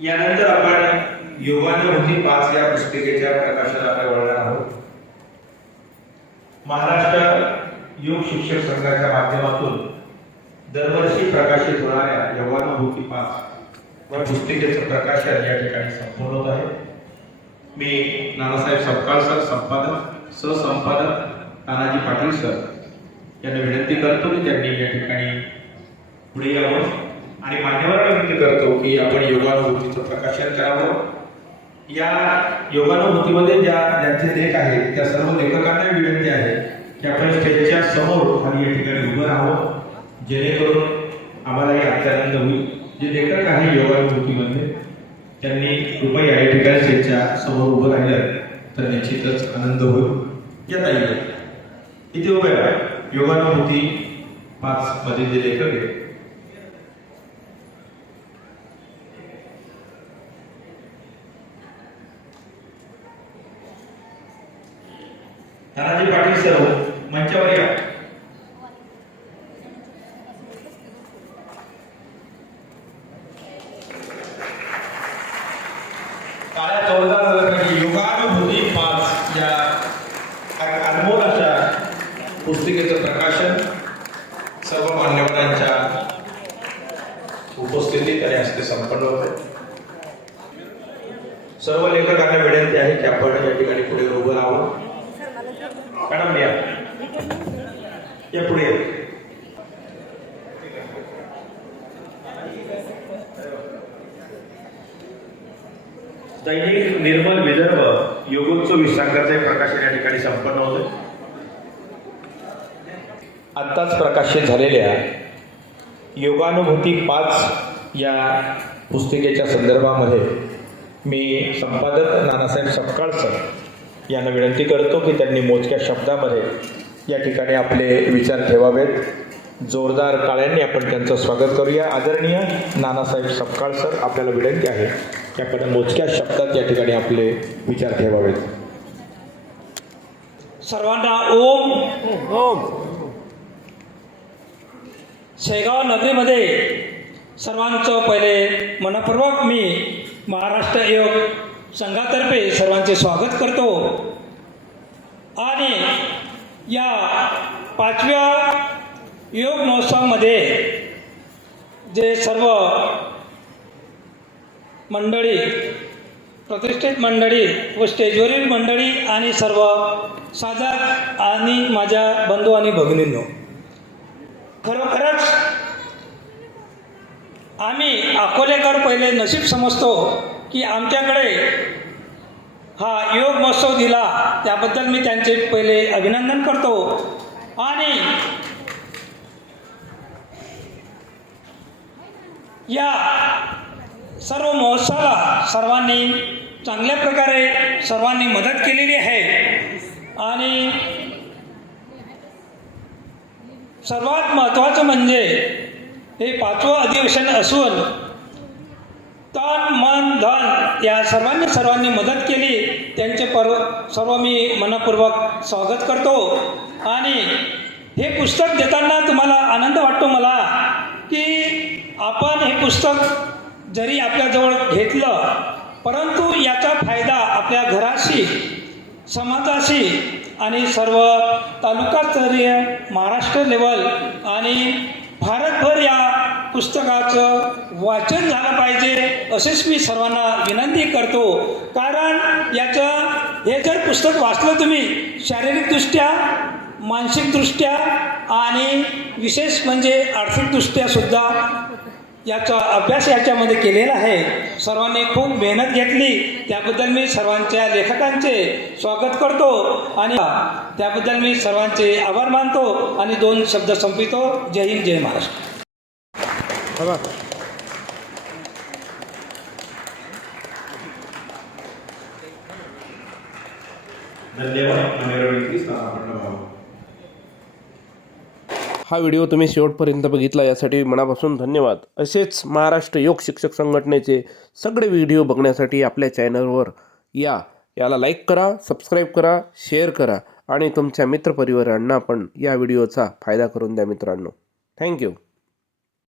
यानंतर आपण योगानुभूती पाच या पुस्तिकेच्या प्रकाशनाकडे वळणार आहोत. महाराष्ट्र योग शिक्षक संघाच्या माध्यमातून दरवर्षी प्रकाशित होणाऱ्या योगानुभूती पाच या पुस्तिकेचं प्रकाशन या ठिकाणी संपूर्ण होत आहे. मी नानासाहेब सपकाळ सर संपादक सहसंपादक तानाजी पाटील सर यांना विनंती करतो की त्यांनी या ठिकाणी पुढे यावं. आणि मान्यवर विनंती करतो की आपण योगानुभूतीचं प्रकाशन करावं. या योगानुभूतीमध्ये ज्या ज्यांचे लेख आहेत त्या सर्व लेखकांना विनंती आहे की आपण स्टेजच्या समोर आणि या ठिकाणी उभं राहावं. जेणेकरून आम्हालाही अत्यानंद होईल. जे लेखक आहे योगानुभूतीमध्ये त्यांनी कृपया या ठिकाणी स्टेजच्या समोर उभं राहिलं तर निश्चितच आनंद होईल. या येईल इथे उभ्या योगानुभूती पाच मध्ये जे लेखक आहेत तानाजी पाटील सर हो, मंचावर या. काळ्या चौदा हजारापैकी योगानुभूती पाच या अनमोल अशा पुस्तिकेचं प्रकाशन सर्व मान्यवरांच्या उपस्थितीत आणि हस्ते संपन्न होते सर्व लेखकांना विनंती आहे की आपण या ठिकाणी पुढे उभं राहून मॅडम या या पुढे या. दैनिक निर्मल विदर्भ योगोत्सव विसांगाचे प्रकाशन या ठिकाणी संपन्न होते आत्ताच प्रकाशित झालेल्या योगानुभूती पाच या पुस्तिकेच्या संदर्भामध्ये मी संपादक नानासाहेब सपकाळ सर यांना विनंती करतो की त्यांनी मोजक्या शब्दामध्ये या ठिकाणी आपले विचार ठेवावेत. जोरदार काळ्यांनी आपण त्यांचं स्वागत करूया. आदरणीय नानासाहेब सपकाळ सर आपल्याला विनंती आहे की आपण मोजक्या शब्दात या ठिकाणी आपले विचार ठेवावेत. सर्वांना ओम. ओम. शेगाव नगरीमध्ये सर्वांचं पहिले मनपूर्वक मी महाराष्ट्र योग संघातर्फे सर्वांचे स्वागत करतो. आणि या पाचव्या योग महोत्सवामध्ये जे सर्व मंडळी प्रतिष्ठित मंडळी व स्टेजवरील मंडळी आणि सर्व साधक आणि माझ्या बंधू आणि भगिनींनो खरोखरच आम्ही अकोलेकर पहिले नशीब समजतो. की आमच्याकडे हा योग महोत्सव दिला त्याबद्दल मी त्यांचे पहिले अभिनंदन करतो. आणि या सर्व महोत्सवाला सर्वांनी चांगल्या प्रकारे सर्वांनी मदत केलेली आहे. आणि सर्वात महत्त्वाचं म्हणजे हे पाचवं अधिवेशन असून तन मन धन या सर्वांनी सर्वांनी मदत केली. त्यांचे पर्व सर्व मी मनपूर्वक स्वागत करतो. आणि हे पुस्तक देताना तुम्हाला आनंद वाटतो मला की आपण हे पुस्तक जरी आपल्याजवळ घेतलं परंतु याचा फायदा आपल्या घराशी समाजाशी आणि सर्व तालुकास्तरीय महाराष्ट्र लेवल आणि भारतभर या पुस्तकाचं वाचन झालं पाहिजे असेच मी सर्वांना विनंती करतो. कारण याचं हे जर पुस्तक वाचलं तुम्ही शारीरिकदृष्ट्या मानसिकदृष्ट्या आणि विशेष म्हणजे आर्थिकदृष्ट्या सुद्धा याचा अभ्यास याच्यामध्ये केलेला आहे. सर्वांनी खूप मेहनत घेतली. त्याबद्दल मी सर्वांच्या लेखकांचे स्वागत करतो आणि त्याबद्दल मी सर्वांचे आभार मानतो आणि दोन शब्द संपितो जय हिंद जय महाराष्ट्र. हा व्हिडिओ तुम्ही शेवटपर्यंत बघितला यासाठी मनापासून धन्यवाद. असेच महाराष्ट्र योग शिक्षक संघटनेचे सगळे व्हिडिओ बघण्यासाठी आपल्या चॅनलवर या. याला लाईक करा सबस्क्राईब करा शेअर करा आणि तुमच्या मित्रपरिवारांना पण या व्हिडिओचा फायदा करून द्या मित्रांनो. थँक्यू